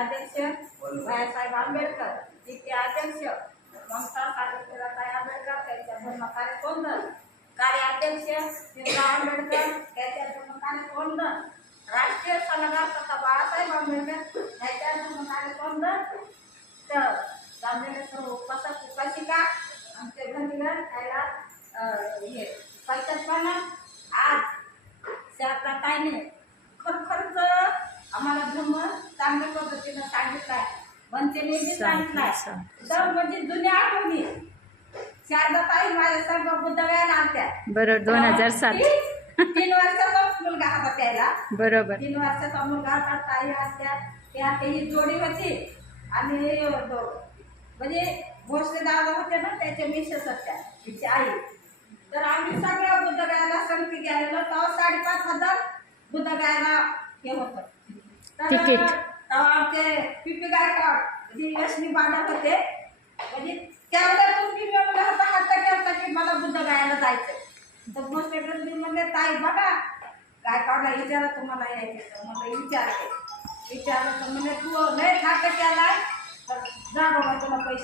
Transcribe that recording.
अध्यक्ष बाळासाहेब आंबेडकर, जिथे अध्यक्ष ममता सावित्रीबाई आंबेडकर, त्यांच्या धर्मकार्य कोंढण, कार्याध्यक्ष भीमराव आंबेडकर, त्यांच्या धर्मकार्य कोंढण, राष्ट्रीय सल्लागार तथा बाळासाहेब आंबेडकर, त्यांच्या धर्मकार्य कोंढण, तर गांधीनगर सर्व उपासिका आमचे घरीवर त्याला हे पैशापणा आज शारदाताईने खरखरच आम्हाला धर्म चांगल्या पद्धतीनं सांगितलं आहे, वंचने बी सांगितलं आहे. तर म्हणजे जुन्या आठवणी शारदाताई माझ्या संग बुद्धगयाला आलत्या. बरोबर 2007 3 वर्षाचा मुलगा होता त्याला. बरोबर 3 वर्षाचा मुलगा होता. ताई आलत्या, त्या ही जोडी होती आणि म्हणजे भोसले दादा होते ना, त्याच्या मिसेस होत्या, तिची आई. तर आम्ही सगळ्या बुद्धगयाला संगती गेलेलो. तेव्हा 5,500 बुद्धगयाला हे होतं तिकीट. तेव्हा आमचे पिपी गायकवाड जी यशनी बांधत होते, म्हणजे त्यावेळेला तुम्ही म्हणलं होता हट्ट केला की मला बुद्धगयाला जायचं. तर भोसले गंधी म्हणले ताई बघा गायकवाडला विचारा तुम्हाला यायचं. तर मला विचारलं तर म्हणजे तू लय हट्ट केलाय, तर जा बाबा तुला पैसा